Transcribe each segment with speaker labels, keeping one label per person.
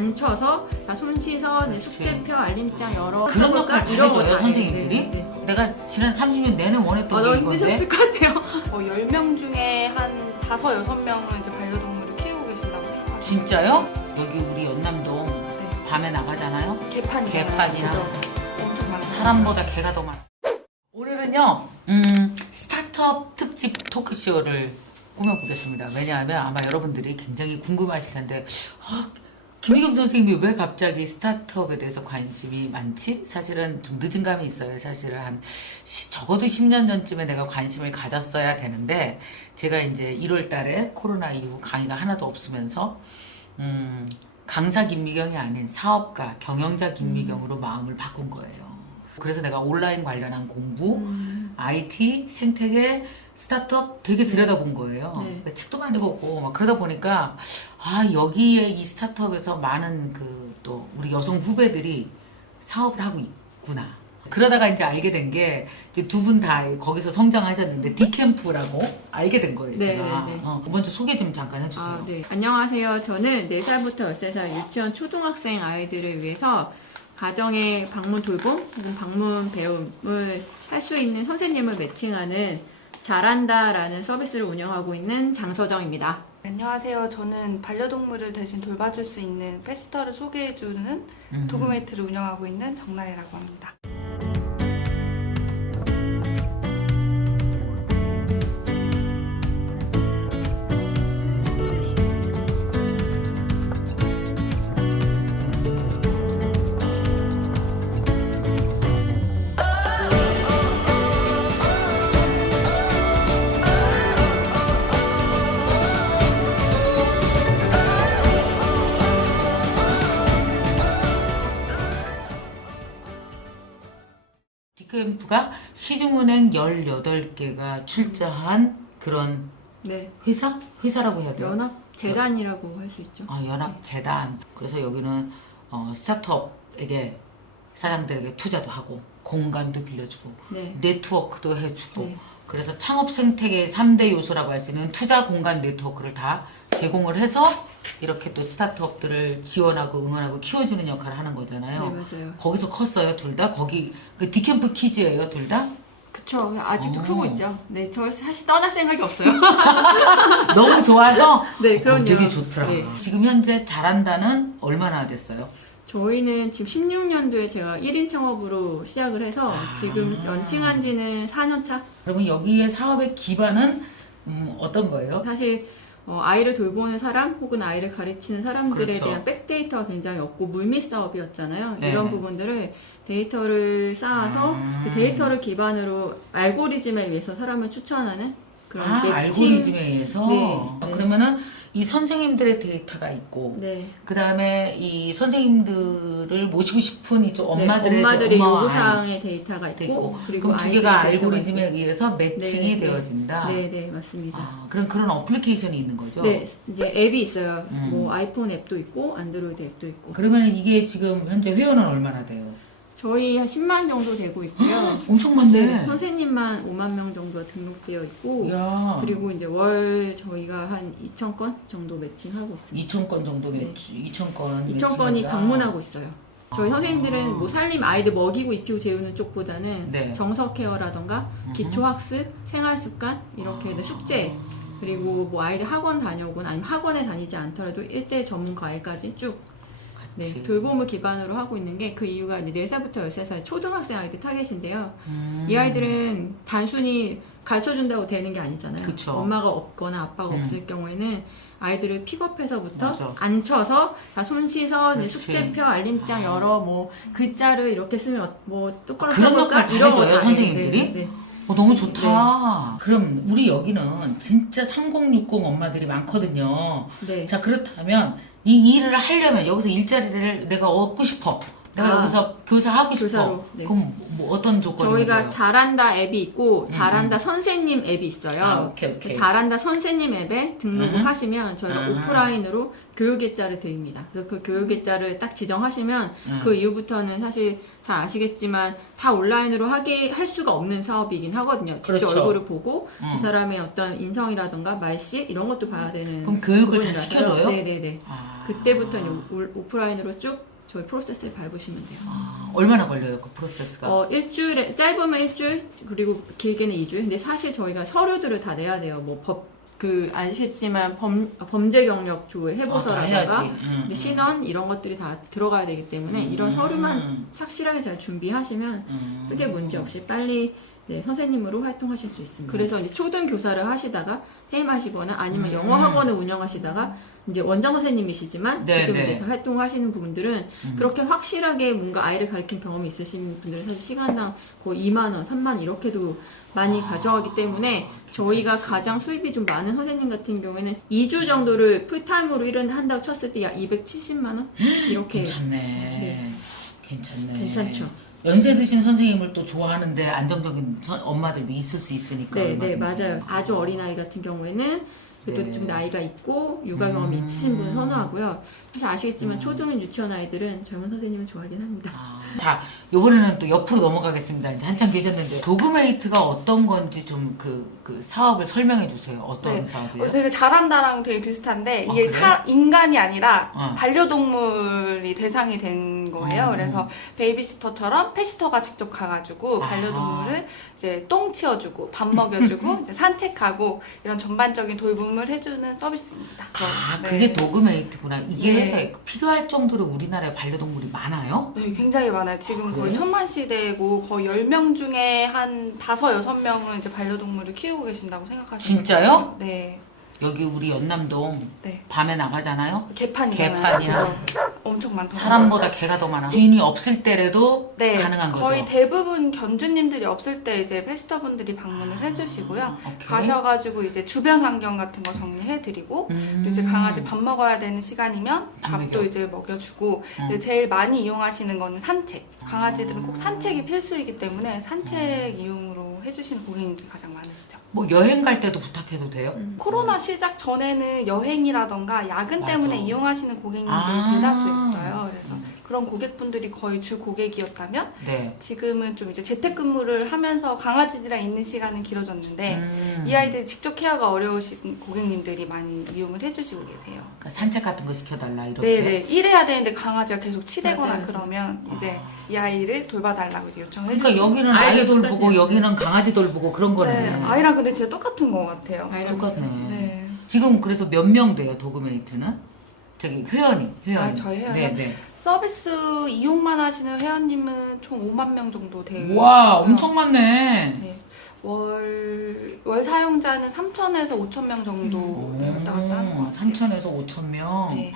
Speaker 1: 앉혀서 자, 손 씻어
Speaker 2: 그렇지.
Speaker 1: 숙제표 알림장 열어
Speaker 2: 그런
Speaker 1: 해볼까?
Speaker 2: 다
Speaker 1: 이런 거
Speaker 2: 해줘요,
Speaker 1: 다.
Speaker 2: 선생님들이?
Speaker 1: 네, 네.
Speaker 2: 내가 지난 30년 내내 원했던
Speaker 1: 어,
Speaker 2: 게 이건데
Speaker 1: 힘드셨을 것 같아요.
Speaker 3: 어, 10명 중에 한 5, 6명은 이제 반려동물을 키우고 계신다고 생각합니다.
Speaker 2: 진짜요? 여기 우리 연남동
Speaker 3: 네.
Speaker 2: 밤에 나가잖아요.
Speaker 3: 개판이야.
Speaker 2: 개판이야.
Speaker 3: 엄청 많아.
Speaker 2: 사람보다 개가 더 많아. 오늘은요, 음, 스타트업 특집 토크쇼를 꾸며보겠습니다. 왜냐하면 아마 여러분들이 굉장히 궁금하실 텐데, 아, 김희겸 선생님이 왜 갑자기 스타트업에 대해서 관심이 많지? 사실은 좀 늦은 감이 있어요. 사실은 한, 시- 적어도 10년 전쯤에 내가 관심을 가졌어야 되는데, 제가 이제 1월 달에 코로나 이후 강의가 하나도 없으면서, 음, 강사 김미경이 아닌 사업가, 경영자 김미경으로 마음을 바꾼 거예요. 그래서 내가 온라인 관련한 공부,
Speaker 1: 음,
Speaker 2: IT, 생태계, 스타트업 되게 들여다본 거예요.
Speaker 1: 네.
Speaker 2: 근데 책도 많이 보고 막 그러다 보니까 아 여기에 이 스타트업에서 많은 그 또 우리 여성 후배들이 사업을 하고 있구나. 그러다가 이제 알게 된 게 두 분 다 거기서 성장하셨는데 디캠프라고 알게 된 거예요.
Speaker 1: 네,
Speaker 2: 제가
Speaker 1: 네, 네.
Speaker 2: 어, 먼저 소개 좀 잠깐 해주세요.
Speaker 1: 아, 네. 안녕하세요. 저는 4살부터 13살 유치원 초등학생 아이들을 위해서 가정의 방문 돌봄, 방문 배움을 할 수 있는 선생님을 매칭하는 잘한다라는 서비스를 운영하고 있는 장서정입니다.
Speaker 3: 안녕하세요. 저는 반려동물을 대신 돌봐줄 수 있는 페스터를 소개해주는
Speaker 2: 음.
Speaker 3: 도그메이트를 운영하고 있는 정나래라고 합니다.
Speaker 2: 디캠프가 시중은행 18개가 출자한 그런
Speaker 1: 네.
Speaker 2: 회사? 회사라고 해야 돼요?
Speaker 1: 연합 재단이라고 할 수 있죠.
Speaker 2: 아, 연합 재단. 그래서 여기는 어, 스타트업에게 사람들에게 투자도 하고 공간도 빌려주고
Speaker 1: 네.
Speaker 2: 네트워크도 해주고
Speaker 1: 네.
Speaker 2: 그래서 창업 생태계의 3대 요소라고 할 수 있는 투자 공간 네트워크를 다 제공을 해서 이렇게 또 스타트업들을 지원하고 응원하고 키워주는 역할을 하는 거잖아요.
Speaker 1: 네, 맞아요.
Speaker 2: 거기서 컸어요, 둘 다? 거기, 그 디캠프 키즈예요, 둘 다?
Speaker 1: 그쵸. 아직도
Speaker 2: 어.
Speaker 1: 크고 있죠. 네, 저 사실 떠날 생각이 없어요.
Speaker 2: 너무 좋아서?
Speaker 1: 네,
Speaker 2: 어,
Speaker 1: 그럼요.
Speaker 2: 되게 좋더라.
Speaker 1: 네.
Speaker 2: 지금 현재 잘한다는 얼마나 됐어요?
Speaker 1: 저희는 지금 16년도에 제가 1인 창업으로 시작을 해서
Speaker 2: 아.
Speaker 1: 지금 런칭한 지는 4년 차.
Speaker 2: 그러면 여기에 사업의 기반은 음, 어떤 거예요?
Speaker 1: 사실 어, 아이를 돌보는 사람 혹은 아이를 가르치는 사람들에
Speaker 2: 그렇죠.
Speaker 1: 대한 백데이터가 굉장히 없고 물밑 사업이었잖아요.
Speaker 2: 네.
Speaker 1: 이런 부분들을 데이터를 쌓아서
Speaker 2: 음.
Speaker 1: 그 데이터를 기반으로 알고리즘에 의해서 사람을 추천하는 그런
Speaker 2: 아,
Speaker 1: 매칭.
Speaker 2: 알고리즘에 의해서?
Speaker 1: 네,
Speaker 2: 어,
Speaker 1: 네.
Speaker 2: 그러면은 이 선생님들의 데이터가 있고,
Speaker 1: 네.
Speaker 2: 그 다음에 이 선생님들을 모시고 싶은 이쪽
Speaker 1: 네,
Speaker 2: 엄마들의
Speaker 1: 엄마들의
Speaker 2: 엄마와 아이
Speaker 1: 요구사항의 데이터가 있고,
Speaker 2: 있고,
Speaker 1: 그리고
Speaker 2: 그럼 두 개가
Speaker 1: 아이들의 데이터가
Speaker 2: 알고리즘에
Speaker 1: 있고.
Speaker 2: 의해서 매칭이
Speaker 1: 네, 네.
Speaker 2: 되어진다.
Speaker 1: 네, 네, 맞습니다.
Speaker 2: 아, 그럼 그런 어플리케이션이 있는 거죠?
Speaker 1: 네, 이제 앱이 있어요.
Speaker 2: 음.
Speaker 1: 뭐 아이폰 앱도 있고 안드로이드 앱도 있고.
Speaker 2: 그러면 이게 지금 현재 회원은 얼마나 돼요?
Speaker 1: 저희 한 10만 정도 되고 있고요.
Speaker 2: 엄청 많네.
Speaker 1: 네, 선생님만 5만 명 정도가 등록되어 있고
Speaker 2: 야,
Speaker 1: 그리고 이제 월 저희가 한 2천 건 정도 매칭하고 있습니다.
Speaker 2: 2천 건 정도 매치, 2천 건.
Speaker 1: 2천 건이
Speaker 2: 매칭한다.
Speaker 1: 방문하고 있어요. 저희
Speaker 2: 아.
Speaker 1: 선생님들은 뭐 살림 아이들 먹이고 입히고 재우는 쪽보다는
Speaker 2: 네.
Speaker 1: 정서 케어라던가
Speaker 2: 음.
Speaker 1: 기초 학습, 생활 습관 이렇게
Speaker 2: 아.
Speaker 1: 숙제 그리고 뭐 아이들 학원 다녀오거나 아니면 학원에 다니지 않더라도 1대 전문 과외까지 쭉 네. 돌봄을 기반으로 하고 있는 게 그 이유가 이제 4살부터 13살 초등학생 아이들 타겟인데요.
Speaker 2: 음.
Speaker 1: 이 아이들은 단순히 가르쳐 준다고 되는 게 아니잖아요.
Speaker 2: 그쵸.
Speaker 1: 엄마가 없거나 아빠가
Speaker 2: 음.
Speaker 1: 없을 경우에는 아이들을 픽업해서부터
Speaker 2: 맞아.
Speaker 1: 앉혀서 자, 손 씻어 이제
Speaker 2: 그렇지.
Speaker 1: 숙제표 알림장
Speaker 2: 아.
Speaker 1: 열어 뭐 글자를 이렇게 쓰면 어- 뭐 똑바로
Speaker 2: 아, 그런
Speaker 1: 써볼까?
Speaker 2: 역할 다
Speaker 1: 이런 거
Speaker 2: 해줘요,
Speaker 1: 다
Speaker 2: 선생님들이?
Speaker 1: 네, 네, 네.
Speaker 2: 어, 너무 좋다. 그럼 우리 여기는 진짜 3060 엄마들이 많거든요.
Speaker 1: 네.
Speaker 2: 자, 그렇다면 이 일을 하려면 여기서 일자리를 내가 얻고 싶어. 내가 여기서 교사 하고 싶어.
Speaker 1: 교사로, 네.
Speaker 2: 그럼 뭐 어떤 조건이
Speaker 1: 저희가 잘한다 앱이 있고 잘한다
Speaker 2: 음.
Speaker 1: 선생님 앱이 있어요.
Speaker 2: 아, 오케이, 오케이.
Speaker 1: 그 잘한다 선생님 앱에 등록을
Speaker 2: 음.
Speaker 1: 하시면 저희가
Speaker 2: 음.
Speaker 1: 오프라인으로 교육일자를 드립니다. 그래서 그 교육일자를 딱 지정하시면
Speaker 2: 음.
Speaker 1: 그 이후부터는 사실 잘 아시겠지만 다 온라인으로 하게 할 수가 없는 사업이긴 하거든요. 직접
Speaker 2: 그렇죠.
Speaker 1: 얼굴을 보고
Speaker 2: 음.
Speaker 1: 그 사람의 어떤 인성이라든가 말씨 이런 것도 봐야 되는
Speaker 2: 그럼 교육을 다
Speaker 1: 부분이라서요.
Speaker 2: 시켜줘요?
Speaker 1: 네네네.
Speaker 2: 아.
Speaker 1: 그때부터 이제 오- 오프라인으로 쭉 저희 프로세스를 밟으시면 돼요.
Speaker 2: 아, 얼마나 걸려요 그 프로세스가?
Speaker 1: 어, 일주일에, 짧으면 일주일, 그리고 길게는 2주일. 근데 사실 저희가 서류들을 다 내야 돼요. 뭐 법, 그, 아시겠지만 범, 범죄 경력 조회 해보서라든가,
Speaker 2: 해야지. 음, 음.
Speaker 1: 신원 이런 것들이 다 들어가야 되기 때문에
Speaker 2: 음.
Speaker 1: 이런 서류만 착실하게 잘 준비하시면
Speaker 2: 음.
Speaker 1: 크게 문제 없이 빨리 네, 선생님으로 활동하실 수 있습니다. 그래서 이제 초등 교사를 하시다가 해임하시거나 아니면
Speaker 2: 음.
Speaker 1: 영어 학원을 운영하시다가 이제 원장 선생님이시지만
Speaker 2: 네,
Speaker 1: 지금
Speaker 2: 네.
Speaker 1: 이제 활동하시는 분들은
Speaker 2: 음.
Speaker 1: 그렇게 확실하게 뭔가 아이를 가르친 경험이 있으신 분들은 사실 시간당 거의 2만 원, 3만 원 이렇게도 많이 가져가기 때문에 저희가
Speaker 2: 괜찮지.
Speaker 1: 가장 수입이 좀 많은 선생님 같은 경우에는 2주 정도를 풀타임으로 일을 한다고 쳤을 때 약 270만 원 이렇게
Speaker 2: 괜찮네. 괜찮네.
Speaker 1: 괜찮죠.
Speaker 2: 연세 드신 선생님을 또 좋아하는데 안정적인 선- 엄마들도 있을 수 있으니까.
Speaker 1: 네, 네,
Speaker 2: 얼마든지.
Speaker 1: 맞아요. 아주 어린 아이 같은 경우에는 그래도
Speaker 2: 네.
Speaker 1: 좀 나이가 있고 육아 경험이
Speaker 2: 음.
Speaker 1: 있으신 분 선호하고요. 사실 아시겠지만
Speaker 2: 음.
Speaker 1: 초등 유치원 아이들은 젊은 선생님을 좋아하긴 합니다.
Speaker 2: 아, 자, 요번에는 또 옆으로 넘어가겠습니다. 이제 한참 계셨는데 도그메이트가 어떤 건지 좀 그 그 사업을 설명해 주세요. 어떤
Speaker 3: 네.
Speaker 2: 사업이에요?
Speaker 3: 어, 되게 잘한다랑 되게 비슷한데
Speaker 2: 아,
Speaker 3: 이게
Speaker 2: 그래?
Speaker 3: 사- 인간이 아니라
Speaker 2: 어.
Speaker 3: 반려동물이 대상이 된 거예요.
Speaker 2: 음.
Speaker 3: 그래서 베이비시터처럼 페시터가 직접 가가지고
Speaker 2: 아.
Speaker 3: 반려동물을 이제 똥 치워주고 밥 먹여주고 이제 산책하고 이런 전반적인 돌봄을 해주는 서비스입니다.
Speaker 2: 아,
Speaker 3: 네.
Speaker 2: 그게 도그메이트구나. 이게
Speaker 3: 네.
Speaker 2: 필요할 정도로 우리나라에 반려동물이 많아요?
Speaker 3: 네, 굉장히 많아요. 지금 거의
Speaker 2: 그래요?
Speaker 3: 천만 시대고 거의 10명 중에 한 5, 6명은 이제 반려동물을 키우고 계신다고 생각하시면
Speaker 2: 진짜요?
Speaker 3: 네.
Speaker 2: 여기 우리 연남동
Speaker 3: 네.
Speaker 2: 밤에 나가잖아요.
Speaker 3: 개판이잖아요.
Speaker 2: 개판이야.
Speaker 3: 엄청 많다.
Speaker 2: 사람보다 개가 더 많아. 주인이 없을 때라도
Speaker 3: 네,
Speaker 2: 가능한 거죠.
Speaker 3: 거의 대부분 견주님들이 없을 때 이제 페스터분들이 방문을 해주시고요.
Speaker 2: 아, 오케이.
Speaker 3: 가셔가지고 이제 주변 환경 같은 거 정리해드리고
Speaker 2: 음.
Speaker 3: 이제 강아지 밥 먹어야 되는 시간이면
Speaker 2: 밥
Speaker 3: 밥도
Speaker 2: 먹여.
Speaker 3: 이제 먹여주고
Speaker 2: 음.
Speaker 3: 이제 제일 많이 이용하시는 거는 산책. 강아지들은
Speaker 2: 음.
Speaker 3: 꼭 산책이 필수이기 때문에 산책 이용으로 해주시는 고객님들이 가장 많으시죠.
Speaker 2: 뭐 여행 갈 때도 부탁해도 돼요?
Speaker 1: 음.
Speaker 3: 코로나 시작 전에는 여행이라던가 야근
Speaker 2: 맞아.
Speaker 3: 때문에 이용하시는 고객님들이
Speaker 2: 아.
Speaker 3: 대다수였어요. 그런 고객분들이 거의 주 고객이었다면
Speaker 2: 네.
Speaker 3: 지금은 좀 이제 재택근무를 하면서 강아지들이랑 있는 시간은 길어졌는데
Speaker 2: 음.
Speaker 3: 이 아이들 직접 케어가 어려우신 고객님들이 많이 이용을 해주시고 계세요.
Speaker 2: 그러니까 산책 같은 거 시켜달라 이렇게.
Speaker 3: 네네 일해야 되는데 강아지가 계속 치대거나
Speaker 1: 맞아요, 맞아요.
Speaker 3: 그러면 이제
Speaker 2: 아.
Speaker 3: 이 아이를 돌봐달라고 이제 요청을
Speaker 2: 그러니까
Speaker 3: 해주시고
Speaker 2: 여기는
Speaker 1: 아이
Speaker 2: 돌보고
Speaker 1: 똑같아요.
Speaker 2: 여기는 강아지 돌보고 그런 거네.
Speaker 3: 네, 아이랑 근데 진짜 똑같은 것 같아요.
Speaker 1: 아이랑
Speaker 2: 똑같네.
Speaker 3: 네.
Speaker 2: 지금 그래서 몇 명 돼요 도그메이트는? 저기 회원이 회원이.
Speaker 3: 아, 저희 회원이요?
Speaker 2: 네, 네.
Speaker 3: 서비스 이용만 하시는 회원님은 총 5만 명 정도 되고
Speaker 2: 와 엄청 많네.
Speaker 3: 네. 월, 월 사용자는 3천에서 5천 명 정도
Speaker 2: 음.
Speaker 3: 왔다 갔다 하는 것 같아요.
Speaker 2: 3천에서 5천 명.
Speaker 3: 네.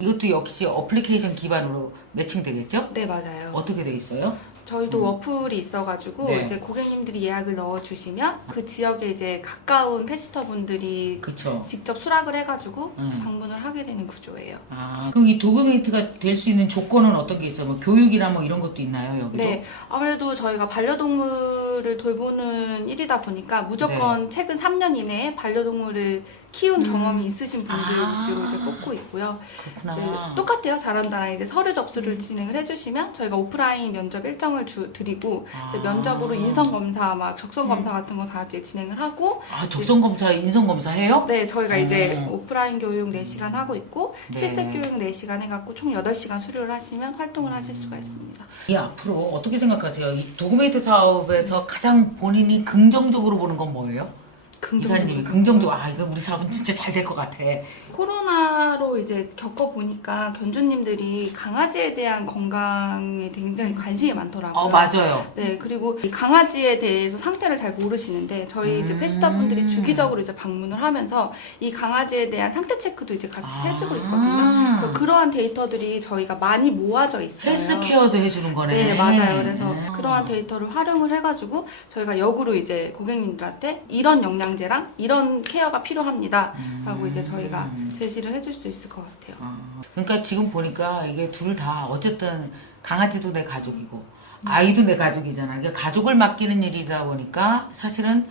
Speaker 2: 이것도 역시 어플리케이션 기반으로 매칭 되겠죠?
Speaker 3: 네, 맞아요.
Speaker 2: 어떻게 돼 있어요?
Speaker 3: 저희도
Speaker 2: 음.
Speaker 3: 워플이 있어가지고
Speaker 2: 네.
Speaker 3: 이제 고객님들이 예약을 넣어주시면 그 지역에 이제 가까운 페시터분들이
Speaker 2: 그쵸.
Speaker 3: 직접 수락을 해가지고
Speaker 2: 음.
Speaker 3: 방문을 하게 되는 구조예요.
Speaker 2: 아, 그럼 이 도그메이트가 될 수 있는 조건은 어떤 게 있어요? 뭐 교육이나 뭐 이런 것도 있나요, 여기도?
Speaker 3: 네, 아무래도 저희가 반려동물 을 돌보는 일이다 보니까 무조건 최근 3년 이내에 반려동물을 키운
Speaker 1: 음.
Speaker 3: 경험이 있으신 분들
Speaker 2: 아.
Speaker 3: 위주로 이제 뽑고 있고요.
Speaker 2: 그렇구나.
Speaker 3: 네, 똑같아요. 잘한다랑 이제 서류 접수를 진행을 해주시면 저희가 오프라인 면접 일정을 주, 드리고 이제
Speaker 2: 아.
Speaker 3: 면접으로 인성 검사, 막 적성 검사 같은 거 다 이제 진행을 하고
Speaker 2: 아, 적성 검사, 인성 검사 해요?
Speaker 3: 네, 저희가 이제
Speaker 2: 음.
Speaker 3: 오프라인 교육 4시간 하고 있고
Speaker 2: 네.
Speaker 3: 실습 교육 4시간 해갖고 총 8시간 수료를 하시면 활동을 하실 수가 있습니다.
Speaker 2: 이 앞으로 어떻게 생각하세요? 이 도그메이트 사업에서 가장 본인이 긍정적으로 보는 건 뭐예요? 이사님이 긍정적으로, 아, 이거 우리 사업은 진짜 잘 될 것 같아.
Speaker 3: 코로나로 이제 겪어보니까 견주님들이 강아지에 대한 건강에 굉장히 관심이 많더라고요.
Speaker 2: 어, 맞아요.
Speaker 3: 네, 그리고 이 강아지에 대해서 상태를 잘 모르시는데 저희 이제
Speaker 2: 음.
Speaker 3: 페스타 분들이 주기적으로 이제 방문을 하면서 이 강아지에 대한 상태 체크도 이제 같이
Speaker 2: 아.
Speaker 3: 해주고 있거든요. 그래서 그러한 데이터들이 저희가 많이 모아져 있어요.
Speaker 2: 헬스케어도 해주는 거네.
Speaker 3: 네, 맞아요. 그래서
Speaker 2: 음.
Speaker 3: 그러한 데이터를 활용을 해가지고 저희가 역으로 이제 고객님들한테 이런 영양 제랑 이런 케어가 필요합니다. 라고 이제 저희가
Speaker 2: 음.
Speaker 3: 제시를 해줄 수 있을 것 같아요.
Speaker 2: 아, 그러니까 지금 보니까 이게 둘 다 어쨌든 강아지도 내 가족이고 아이도 내 가족이잖아. 그러니까 가족을 맡기는 일이다 보니까 사실은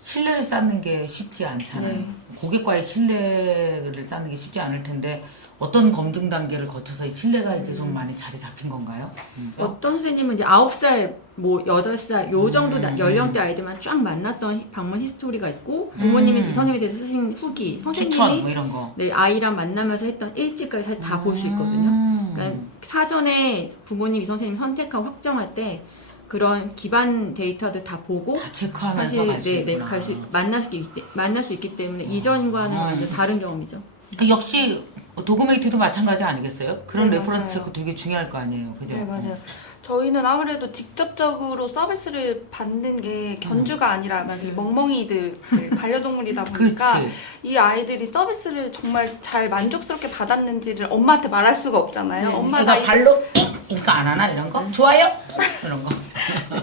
Speaker 2: 신뢰를 쌓는 게 쉽지 않잖아요.
Speaker 1: 네.
Speaker 2: 고객과의 신뢰를 쌓는 게 쉽지 않을 텐데 어떤 검증 단계를 거쳐서 이 신뢰가 이제 좀 많이 자리 잡힌 건가요? 음.
Speaker 1: 어떤 선생님은 이제 9살, 뭐 8살 요 정도 나-
Speaker 2: 음.
Speaker 1: 연령대 아이들만 쫙 만났던 방문 히스토리가 있고 부모님이
Speaker 2: 음.
Speaker 1: 이 선생님에 대해서 쓰신 후기,
Speaker 2: 추천
Speaker 1: 선생님이
Speaker 2: 뭐 이런 거.
Speaker 1: 네, 아이랑 만나면서 했던 일지까지 사실 다 볼 수 있거든요.
Speaker 2: 음.
Speaker 1: 그러니까 사전에 부모님 이 선생님 선택하고 확정할 때 그런 기반 데이터들 다 보고
Speaker 2: 다 체크하면서
Speaker 1: 사실
Speaker 2: 갈수
Speaker 1: 네, 네,
Speaker 2: 있구나.
Speaker 1: 갈 수, 만날 수 있기, 때- 만날 수 있기 때문에 이전과는
Speaker 2: 음.
Speaker 1: 완전 다른 경험이죠.
Speaker 2: 역시 도그메이트도 마찬가지 아니겠어요? 그런
Speaker 3: 네,
Speaker 2: 레퍼런스
Speaker 3: 맞아요.
Speaker 2: 체크 되게 중요할 거 아니에요, 그죠?
Speaker 3: 네, 맞아요. 저희는 아무래도 직접적으로 서비스를 받는 게 견주가 아니라
Speaker 1: 맞아요.
Speaker 3: 이 멍멍이들 이제 반려동물이다 보니까
Speaker 2: 그렇지.
Speaker 3: 이 아이들이 서비스를 정말 잘 만족스럽게 받았는지를 엄마한테 말할 수가 없잖아요.
Speaker 1: 네.
Speaker 3: 엄마가
Speaker 2: 애가 발로 잉 이거 안 하나 이런 거? 좋아요? 이런 거.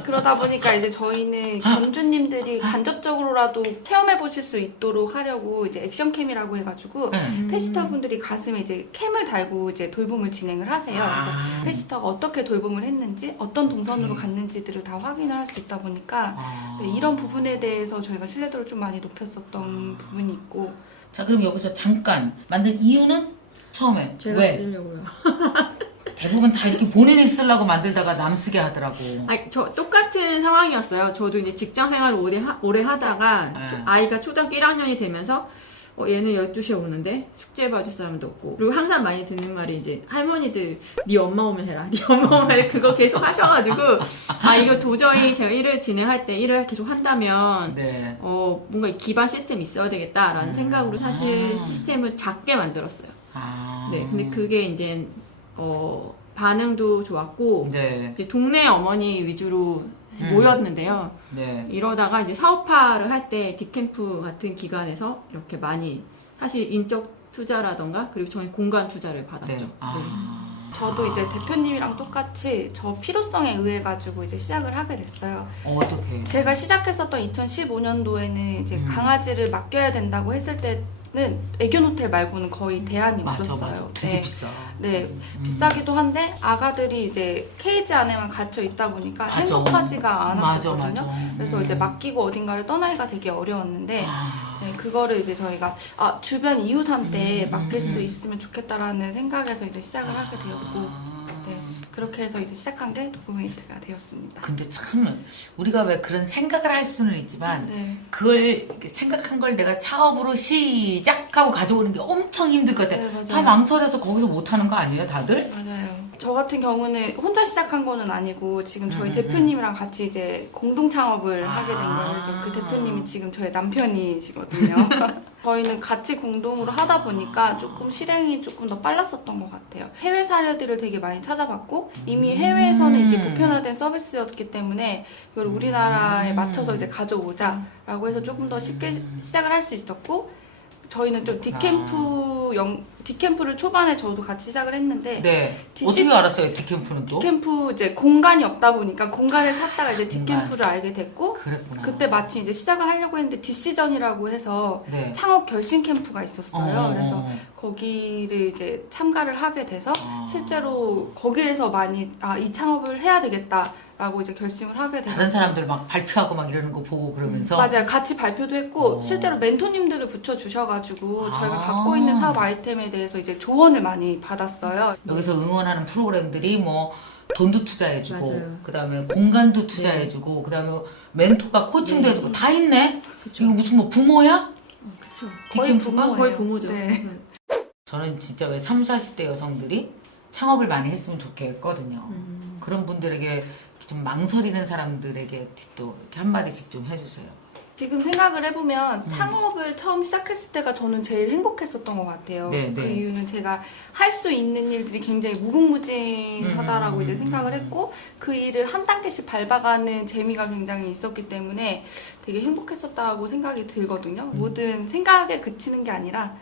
Speaker 3: 이- 그러다 보니까 이제 저희는 견주님들이 간접적으로라도 체험해 보실 수 있도록 하려고 이제 액션캠이라고 해가지고
Speaker 2: 네.
Speaker 3: 페시터 분들이 가슴에 이제 캠을 달고 이제 돌봄을 진행을 하세요. 그래서
Speaker 2: 아.
Speaker 3: 페시터가 어떻게 돌봄을 했는지 어떤 동선으로
Speaker 2: 음.
Speaker 3: 갔는지들을 다 확인을 할 수 있다 보니까
Speaker 2: 아.
Speaker 3: 네, 이런 부분에 대해서 저희가 신뢰도를 좀 많이 높였었던 부분이 있고
Speaker 2: 자 그럼 여기서 잠깐 만든 이유는 처음에
Speaker 1: 제가
Speaker 2: 왜
Speaker 1: 쓰려고요.
Speaker 2: 대부분 다 이렇게 본인이 쓰려고 만들다가 남 쓰게 하더라고.
Speaker 1: 아니, 저 똑같은 상황이었어요. 저도 이제 직장 생활을 오래, 하, 오래 하다가
Speaker 2: 네.
Speaker 1: 초- 아이가 초등학교 1학년이 되면서 어, 얘는 12시에 오는데 숙제 봐줄 사람도 없고 그리고 항상 많이 듣는 말이 이제 할머니들 네 엄마 오면 해라 네 엄마 오면 해라 그거 계속 하셔가지고 아 이거 도저히 제가 일을 진행할 때 일을 계속 한다면
Speaker 2: 네.
Speaker 1: 어 뭔가 기반 시스템이 있어야 되겠다라는
Speaker 2: 음.
Speaker 1: 생각으로 사실
Speaker 2: 아.
Speaker 1: 시스템을 작게 만들었어요.
Speaker 2: 아.
Speaker 1: 네 근데 그게 이제 어 반응도 좋았고
Speaker 2: 네.
Speaker 1: 이제 동네 어머니 위주로
Speaker 2: 음.
Speaker 1: 모였는데요.
Speaker 2: 네.
Speaker 1: 이러다가 이제 사업화를 할 때 딥캠프 같은 기관에서 이렇게 많이 사실 인적 투자라던가 그리고 저희 공간 투자를 받았죠.
Speaker 2: 네. 아.
Speaker 3: 저도 이제 대표님이랑 똑같이 저 필요성에 의해 가지고 이제 시작을 하게 됐어요.
Speaker 2: 어, 어떻게?
Speaker 3: 제가 시작했었던 2015년도에는 이제
Speaker 2: 음.
Speaker 3: 강아지를 맡겨야 된다고 했을 때 는 애견 호텔 말고는 거의 대안이
Speaker 2: 맞아
Speaker 3: 없었어요.
Speaker 2: 되게
Speaker 3: 네.
Speaker 2: 비싸.
Speaker 3: 네,
Speaker 2: 음.
Speaker 3: 비싸기도 한데 아가들이 이제 케이지 안에만 갇혀 있다 보니까
Speaker 2: 맞아.
Speaker 3: 행복하지가
Speaker 2: 맞아
Speaker 3: 않았었거든요.
Speaker 2: 맞아.
Speaker 3: 그래서
Speaker 2: 음.
Speaker 3: 이제 맡기고 어딘가를 떠나기가 되게 어려웠는데
Speaker 2: 아.
Speaker 3: 네, 그거를 이제 저희가 아, 주변 이웃한테
Speaker 2: 음,
Speaker 3: 맡길
Speaker 2: 음,
Speaker 3: 수
Speaker 2: 음.
Speaker 3: 있으면 좋겠다라는 생각에서 이제 시작을 하게 되었고
Speaker 2: 아.
Speaker 3: 네, 그렇게 해서 이제 시작한 게 도그메이트가 되었습니다.
Speaker 2: 근데 참 우리가 왜 그런 생각을 할 수는 있지만
Speaker 3: 네,
Speaker 2: 그걸 생각한 걸 내가 사업으로 시작하고 가져오는 게 엄청 힘들 것 같아.
Speaker 3: 네, 맞아요.
Speaker 2: 다 망설여서 거기서 못 하는 거 아니에요, 다들?
Speaker 3: 맞아요. 저 같은 경우는 혼자 시작한 거는 아니고 지금 저희
Speaker 2: 음, 음,
Speaker 3: 대표님이랑 같이 이제 공동 창업을
Speaker 2: 아.
Speaker 3: 하게 된 거예요. 그래서 그 대표님이 지금 저의 남편이시거든요. 저희는 같이 공동으로 하다 보니까 조금 실행이 조금 더 빨랐었던 것 같아요. 해외 사례들을 되게 많이 찾아봤고 이미 해외에서는 이게
Speaker 2: 음.
Speaker 3: 보편화된 서비스였기 때문에 이걸 우리나라에
Speaker 2: 음.
Speaker 3: 맞춰서 이제 가져오자라고 해서 조금 더 쉽게
Speaker 2: 음.
Speaker 3: 시작을 할 수 있었고 저희는 좀 디캠프 영 디캠프를 초반에 저도 같이 시작을 했는데
Speaker 2: 네.
Speaker 3: DC
Speaker 2: 어떻게 알았어요, 디캠프는 또?
Speaker 3: 디캠프 이제 공간이 없다 보니까 공간을 찾다가 이제. 디캠프를 알게 됐고
Speaker 2: 그랬구나.
Speaker 3: 그때 마침 이제 시작을 하려고 했는데 디시전이라고 해서
Speaker 2: 네.
Speaker 3: 창업 결심 캠프가 있었어요.
Speaker 2: 어,
Speaker 3: 그래서
Speaker 2: 어,
Speaker 3: 거기를 이제 참가를 하게 돼서
Speaker 2: 어.
Speaker 3: 실제로 거기에서 많이 아 이 창업을 해야 되겠다 라고 이제 결심을 하게 돼서
Speaker 2: 다른 사람들 막 발표하고 막 이러는 거 보고 그러면서
Speaker 3: 맞아요. 같이 발표도 했고
Speaker 2: 어.
Speaker 3: 실제로 멘토님들을 붙여 주셔가지고
Speaker 2: 아.
Speaker 3: 저희가 갖고 있는 사업 아이템에 대해서 이제 조언을 많이 받았어요.
Speaker 2: 여기서 응원하는 프로그램들이 뭐 돈도 투자해주고
Speaker 1: 맞아요.
Speaker 2: 그다음에 공간도 투자해주고 그다음에 멘토가 코칭도
Speaker 1: 네.
Speaker 2: 해주고 다 있네.
Speaker 1: 그쵸.
Speaker 2: 이거 무슨 뭐 부모야?
Speaker 1: 그쵸.
Speaker 3: 거의? 부모예요.
Speaker 1: 거의 부모죠.
Speaker 3: 네.
Speaker 2: 저는 진짜 왜 3, 40대 여성들이 창업을 많이 했으면 좋겠거든요.
Speaker 1: 음.
Speaker 2: 그런 분들에게 좀 망설이는 사람들에게 또 이렇게 한마디씩 좀 해주세요.
Speaker 3: 지금 생각을 해보면
Speaker 2: 음.
Speaker 3: 창업을 처음 시작했을 때가 저는 제일 행복했었던 것 같아요.
Speaker 2: 네,
Speaker 3: 그
Speaker 2: 네.
Speaker 3: 이유는 제가 할 수 있는 일들이 굉장히 무궁무진하다라고
Speaker 2: 음,
Speaker 3: 이제
Speaker 2: 음,
Speaker 3: 생각을
Speaker 2: 음.
Speaker 3: 했고 그 일을 한 단계씩 밟아가는 재미가 굉장히 있었기 때문에 되게 행복했었다고 생각이 들거든요.
Speaker 2: 음.
Speaker 3: 모든 생각에 그치는 게 아니라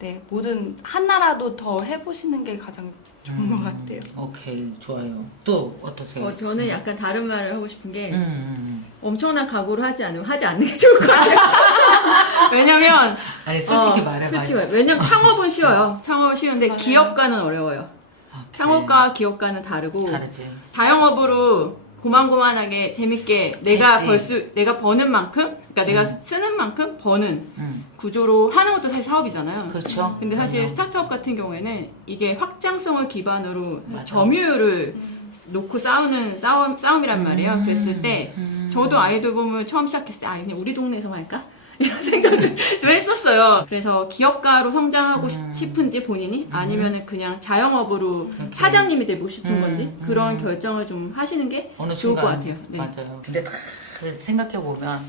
Speaker 3: 네, 모든 하나라도 더 해보시는 게 가장 좋은
Speaker 2: 음,
Speaker 3: 것 같아요.
Speaker 2: 오케이 좋아요. 또 어떠세요?
Speaker 1: 어, 저는 약간 다른 말을 하고 싶은 게
Speaker 2: 음, 음.
Speaker 1: 엄청난 각오를 하지 않으면 하지 않는 게 좋을 것 같아요. 왜냐면
Speaker 2: 아니 솔직히
Speaker 1: 어,
Speaker 2: 말해봐.
Speaker 1: 솔직히 말- 왜냐면 창업은 쉬워요. 창업은 쉬운데
Speaker 3: 맞아요.
Speaker 1: 기업가는 어려워요.
Speaker 2: 아,
Speaker 1: 상업과 기업과는 다르고
Speaker 2: 다르지.
Speaker 1: 자영업으로 고만고만하게 재밌게 내가. 벌 수, 내가 버는 만큼, 그러니까
Speaker 2: 음.
Speaker 1: 내가 쓰는 만큼 버는
Speaker 2: 음,
Speaker 1: 구조로 하는 것도 사실 사업이잖아요.
Speaker 2: 그렇죠.
Speaker 1: 근데 사실
Speaker 2: 그럼요.
Speaker 1: 스타트업 같은 경우에는 이게 확장성을 기반으로
Speaker 2: 맞아.
Speaker 1: 점유율을 놓고 싸우는 싸움, 싸움이란 말이에요.
Speaker 2: 음,
Speaker 1: 그랬을 때
Speaker 2: 음.
Speaker 1: 저도 아이돌 봄을 처음 시작했을 때 아, 그냥 우리 동네에서만 할까? 이런 생각을 좀 했었어요. 그래서 기업가로 성장하고 싶-
Speaker 2: 음.
Speaker 1: 싶은지 본인이 아니면은 그냥 자영업으로
Speaker 2: 이렇게.
Speaker 1: 사장님이 되고 싶은
Speaker 2: 음,
Speaker 1: 건지 그런
Speaker 2: 음.
Speaker 1: 결정을 좀 하시는 게
Speaker 2: 어느
Speaker 1: 좋을
Speaker 2: 순간
Speaker 1: 것 같아요. 네.
Speaker 2: 맞아요. 근데 다 생각해 보면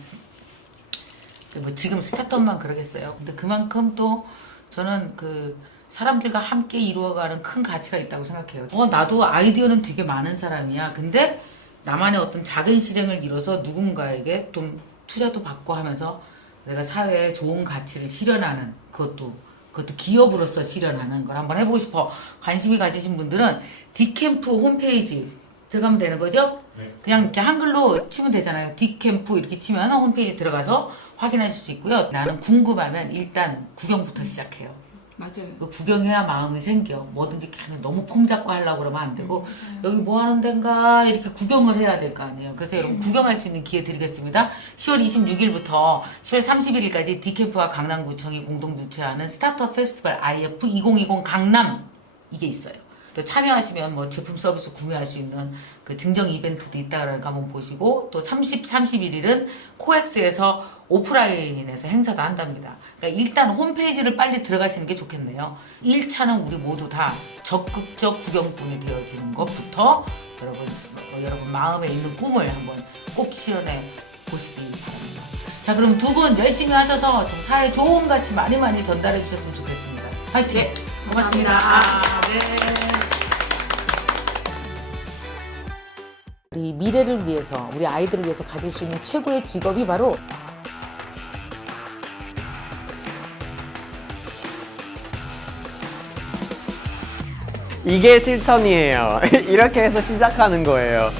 Speaker 2: 뭐 지금 스타트업만 그러겠어요. 근데 그만큼 또 저는 그 사람들과 함께 이루어가는 큰 가치가 있다고 생각해요. 어 나도 아이디어는 되게 많은 사람이야. 근데 나만의 어떤 작은 실행을 이뤄서 누군가에게 좀 투자도 받고 하면서 내가 사회에 좋은 가치를 실현하는 그것도 그것도 기업으로서 실현하는 걸 한번 해보고 싶어 관심이 가지신 분들은 디캠프 홈페이지 들어가면 되는 거죠?
Speaker 4: 네.
Speaker 2: 그냥 이렇게 한글로 치면 되잖아요. 디캠프 이렇게 치면 홈페이지 들어가서 확인하실 수 있고요. 나는 궁금하면 일단 구경부터 시작해요.
Speaker 1: 맞아요.
Speaker 2: 그 구경해야 마음이 생겨. 뭐든지 그냥 너무 폼 잡고 하려고 그러면 안 되고 여기 뭐 하는 데인가 이렇게 구경을 해야 될 거 아니에요. 그래서 여러분 구경할 수 있는 기회 드리겠습니다. 10월 26일부터 10월 31일까지 디캠프와 강남구청이 공동 주최하는 스타트업 페스티벌 IF 2020 강남 이게 있어요. 또 참여하시면 뭐 제품 서비스 구매할 수 있는 그 증정 이벤트도 있다라는 한번 보시고 또 30, 31일은 코엑스에서 오프라인에서 행사도 한답니다. 그러니까 일단 홈페이지를 빨리 들어가시는 게 좋겠네요. 1차는 우리 모두 다 적극적 구경꾼이 되어지는 것부터 여러분 어, 여러분 마음에 있는 꿈을 한번 꼭 실현해 보시기 바랍니다. 자 그럼 두 분 열심히 하셔서 좀 사회 좋은 가치 많이 많이 전달해 주셨으면 좋겠습니다. 화이팅!
Speaker 1: 네,
Speaker 2: 고맙습니다.
Speaker 1: 감사합니다.
Speaker 2: 네. 우리 미래를 위해서, 우리 아이들을 위해서 가질 수 있는 최고의 직업이 바로
Speaker 4: 이게 실천이에요. 이렇게 해서 시작하는 거예요.